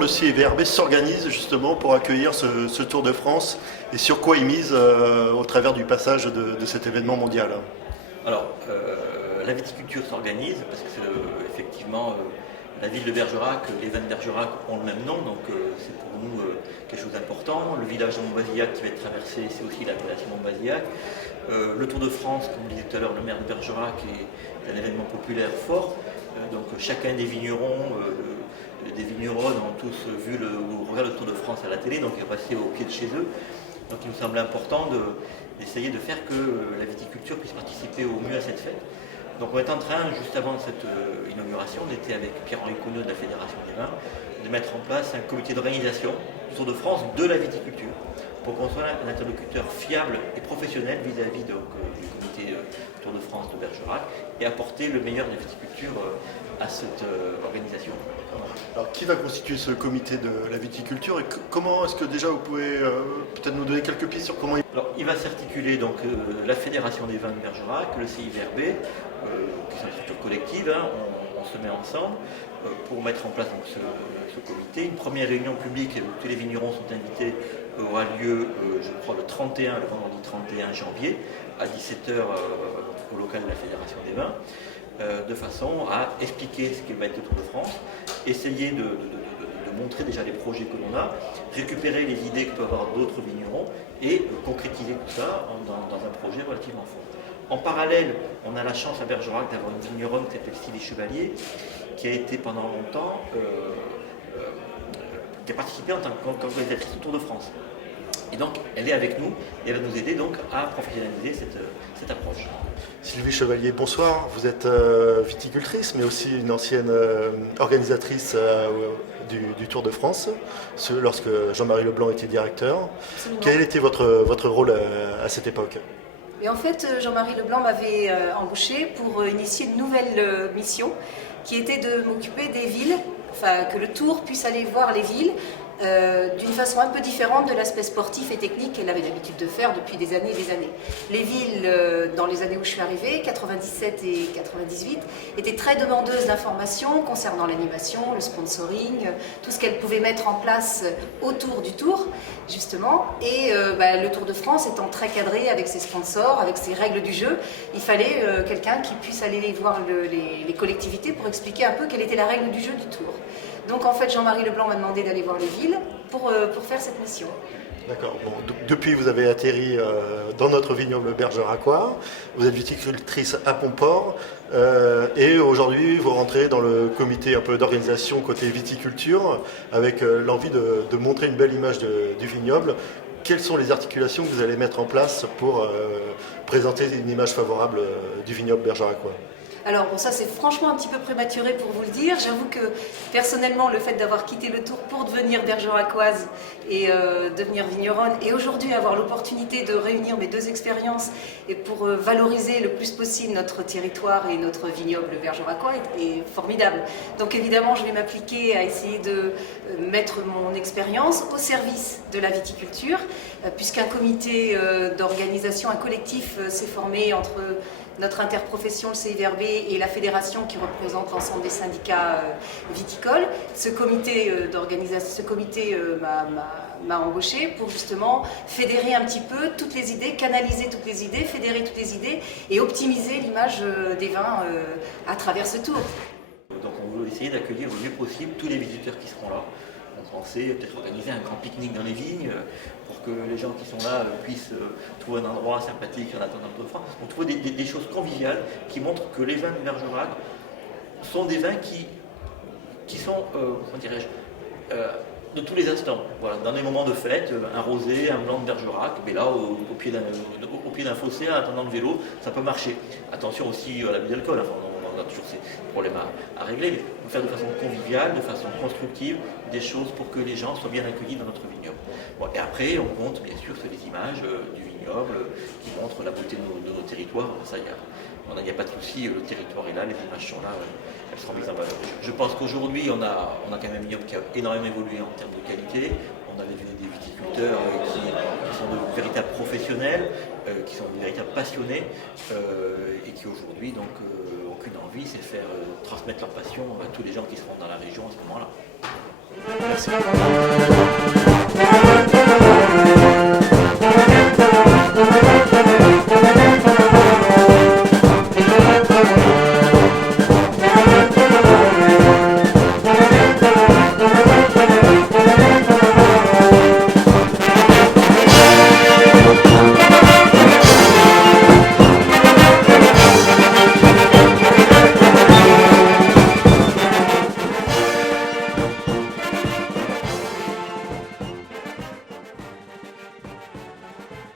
le CIVRB s'organise justement pour accueillir ce Tour de France et sur quoi il mise au travers du passage de cet événement mondial? Alors, la viticulture s'organise parce que c'est effectivement la ville de Bergerac, les vins de Bergerac ont le même nom, donc c'est pour nous quelque chose d'important. Le village de Montbazillac qui va être traversé, c'est aussi l'appellation Montbazillac. Le Tour de France, comme le disait tout à l'heure le maire de Bergerac, est un événement populaire fort. Donc chacun des vignerons, des vigneronnes ont tous vu ou regardent le Tour de France à la télé, donc ils sont passés au pied de chez eux. Donc il nous semble important d'essayer de faire que la viticulture puisse participer au mieux à cette fête. Donc on est en train, juste avant cette inauguration, on était avec Pierre-Henri Cognot de la Fédération des vins, de mettre en place un comité d'organisation du Tour de France de la viticulture, pour qu'on soit un interlocuteur fiable et professionnel vis-à-vis du comité Tour de France de Bergerac et apporter le meilleur de la viticulture à cette organisation. Alors qui va constituer ce comité de la viticulture et comment est-ce que déjà vous pouvez peut-être nous donner quelques pistes sur comment il... Alors, il va s'articuler donc la Fédération des vins de Bergerac, le CIVRB, qui sont des structures collectives, hein, on se met ensemble pour mettre en place donc, ce comité. Une première réunion publique où tous les vignerons sont invités aura lieu, je crois, le vendredi 31 janvier, à 17h au local de la Fédération des vins, de façon à expliquer ce qui va être le Tour de France, essayer de montrer déjà les projets que l'on a, récupérer les idées que peuvent avoir d'autres vignerons et concrétiser tout ça dans un projet relativement fort. En parallèle, on a la chance à Bergerac d'avoir une vigneronne qui s'appelle Sylvie Chevalier, qui a été pendant longtemps, qui a participé en tant qu'organisatrice au Tour de France. Et donc, elle est avec nous et elle va nous aider donc à professionnaliser cette approche. Sylvie Chevalier, bonsoir. Vous êtes viticultrice, mais aussi une ancienne organisatrice du Tour de France, lorsque Jean-Marie Leblanc était directeur. Absolument. Quel était votre rôle à cette époque ? Et en fait, Jean-Marie Leblanc m'avait embauché pour initier une nouvelle mission qui était de m'occuper des villes, enfin que le Tour puisse aller voir les villes d'une façon un peu différente de l'aspect sportif et technique qu'elle avait l'habitude de faire depuis des années et des années. Les villes, dans les années où je suis arrivée, 97 et 98, étaient très demandeuses d'informations concernant l'animation, le sponsoring, tout ce qu'elles pouvaient mettre en place autour du Tour, justement. Et le Tour de France étant très cadré avec ses sponsors, avec ses règles du jeu, il fallait quelqu'un qui puisse aller voir les collectivités pour expliquer un peu quelle était la règle du jeu du Tour. Donc en fait, Jean-Marie Leblanc m'a demandé d'aller voir les villes pour faire cette mission. D'accord. Bon, depuis, vous avez atterri dans notre vignoble bergeracois. Vous êtes viticultrice à Pomport. Et aujourd'hui, vous rentrez dans le comité un peu d'organisation côté viticulture avec l'envie de montrer une belle image du vignoble. Quelles sont les articulations que vous allez mettre en place pour présenter une image favorable du vignoble bergeracois ? Alors bon, ça c'est franchement un petit peu prématuré pour vous le dire. J'avoue que personnellement le fait d'avoir quitté le Tour pour devenir bergeracoise et devenir vigneronne et aujourd'hui avoir l'opportunité de réunir mes deux expériences et pour valoriser le plus possible notre territoire et notre vignoble bergeracois est formidable. Donc évidemment je vais m'appliquer à essayer de mettre mon expérience au service de la viticulture puisqu'un comité d'organisation, un collectif s'est formé entre notre interprofession, le CIVRB, et la fédération qui représente l'ensemble des syndicats viticoles. Ce comité m'a embauché pour justement fédérer un petit peu toutes les idées, canaliser toutes les idées, fédérer toutes les idées et optimiser l'image des vins à travers ce tour. Donc on veut essayer d'accueillir le mieux possible tous les visiteurs qui seront là. On pensait peut-être organiser un grand pique-nique dans les vignes pour que les gens qui sont là puissent trouver un endroit sympathique en attendant le Tour de France. On trouve des choses conviviales qui montrent que les vins de Bergerac sont des vins qui sont, comment dirais-je, de tous les instants. Voilà, dans des moments de fête, un rosé, un blanc de Bergerac, mais là, au pied d'un fossé, en attendant le vélo, ça peut marcher. Attention aussi à l'abus d'alcool, enfin, on a toujours ces problèmes à régler, mais on peut faire de façon conviviale, de façon constructive, des choses pour que les gens soient bien accueillis dans notre vignoble. Bon, et après, on compte bien sûr sur les images du vignoble qui montrent la beauté de nos territoires. Ça, il n'y a pas de souci, le territoire est là, les images sont là, elles seront mises en valeur. Je pense qu'aujourd'hui, on a quand même un vignoble qui a énormément évolué en termes de qualité. On a des viticulteurs qui sont de véritables professionnels, qui sont de véritables passionnés et qui aujourd'hui donc aucune envie, c'est faire transmettre leur passion à tous les gens qui seront dans la région à ce moment-là. Merci.